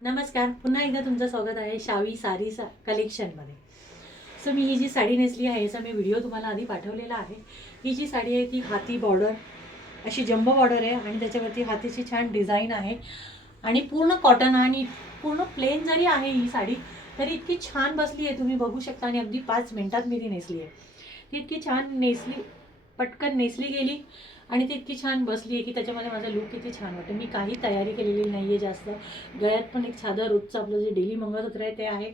नमस्कार, पुन्हा एकदा तुमचं स्वागत आहे शावी सारी कलेक्शनमध्ये. सो मी ही जी साडी नेसली आहे याचा मी व्हिडिओ तुम्हाला आधी पाठवलेला आहे. ही जी साडी आहे ती हाती बॉर्डर अशी जम्बो बॉर्डर आहे आणि त्याच्यावरती हातीची छान डिझाईन आहे आणि पूर्ण कॉटन आणि पूर्ण प्लेन जरी आहे ही साडी तरी इतकी छान बसली आहे, तुम्ही बघू शकता. आणि अगदी 5 मिनिटात मी ती नेसली आहे. ती इतकी छान नेसली, पटकन नेसली गेली आणि ती इतकी छान बसली आहे की त्याच्यामध्ये माझा लूक किती छान वाटतं. मी काही तयारी केलेली नाही आहे जास्त. गळ्यात पण एक साधं रोजचं आपलं जे डेली मंगळसूत्र आहे ते आहे,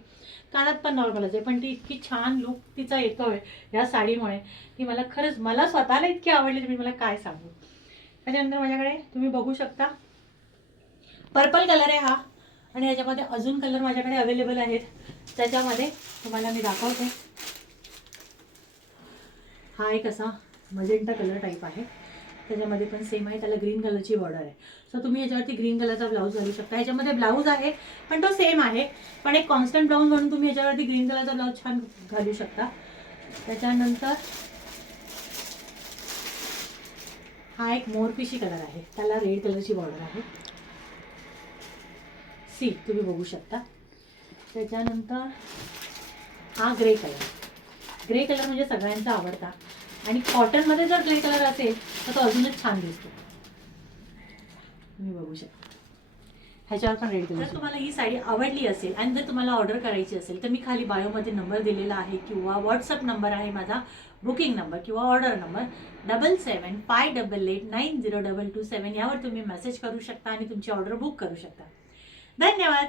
कानात पण नॉर्मलच आहे, पण ती इतकी छान लूक तिचा येतो आहे ह्या साडीमुळे की मला खरंच मला स्वतःला इतकी आवडली की मी मला काय सांगू. त्याच्यानंतर माझ्याकडे तुम्ही बघू शकता पर्पल कलर आहे हा आणि ह्याच्यामध्ये अजून कलर माझ्याकडे अवेलेबल आहेत. त्याच्यामध्ये तुम्हाला मी दाखवते. हा एक असा मजेंटा कलर टाईप आहे, त्याच्यामध्ये पण सेम आहे, त्याला ग्रीन कलरची बॉर्डर आहे. सो तुम्ही याच्यावरती ग्रीन कलरचा ब्लाऊज घालू शकता. ह्याच्यामध्ये ब्लाऊज आहे पण तो सेम आहे, पण एक कॉन्स्टंट ब्लाऊज म्हणून तुम्ही याच्यावरती ग्रीन कलरचा ब्लाऊज छान घालू शकता. त्याच्यानंतर हा एक मोरपिशी कलर आहे, त्याला रेड कलरची बॉर्डर आहे. सी तुम्ही बघू शकता. त्याच्यानंतर हा ग्रे कलर म्हणजे सगळ्यांचा आवडता आणि कॉटनमध्ये जर ग्रे कलर असेल तर तो अजूनच छान दिसतो. तुम्ही बघू शकता. ह्याच्यावर पण रेड कलर. जर तुम्हाला ही साडी आवडली असेल आणि जर तुम्हाला ऑर्डर करायची असेल तर मी खाली बायोमध्ये नंबर दिलेला आहे किंवा व्हॉट्सअप नंबर आहे माझा, बुकिंग नंबर किंवा ऑर्डर नंबर 775888902227 यावर तुम्ही मेसेज करू शकता आणि तुमची ऑर्डर बुक करू शकता. धन्यवाद.